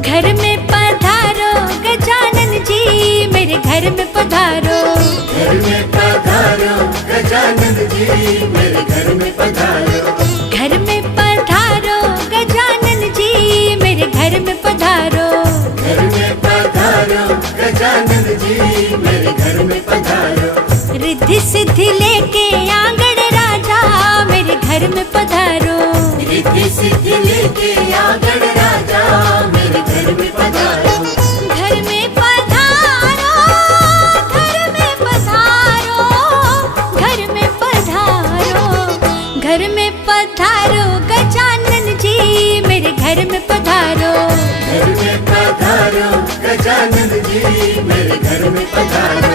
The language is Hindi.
घर में पधारो गजानन जी, मेरे घर में पधारो। घर में पधारो गजानन जी, मेरे घर में पधारो। घर में पधारो गजानन जी, मेरे घर में पधारो। घर में पधारो गजानन जी, मेरे घर में पधारो। रिद्धि सिद्धि लेके आंगण राजा, मेरे घर में पधारो। रिद्धि सिद्धि लेके आंगण राजा, मेरे घर में पधारो। घर में पधारो, घर में पधारो, घर में पधारो। घर में पधारो गजानन जी, मेरे घर में पधारो। घर में पधारो गजानन जी, मेरे घर में पधारो।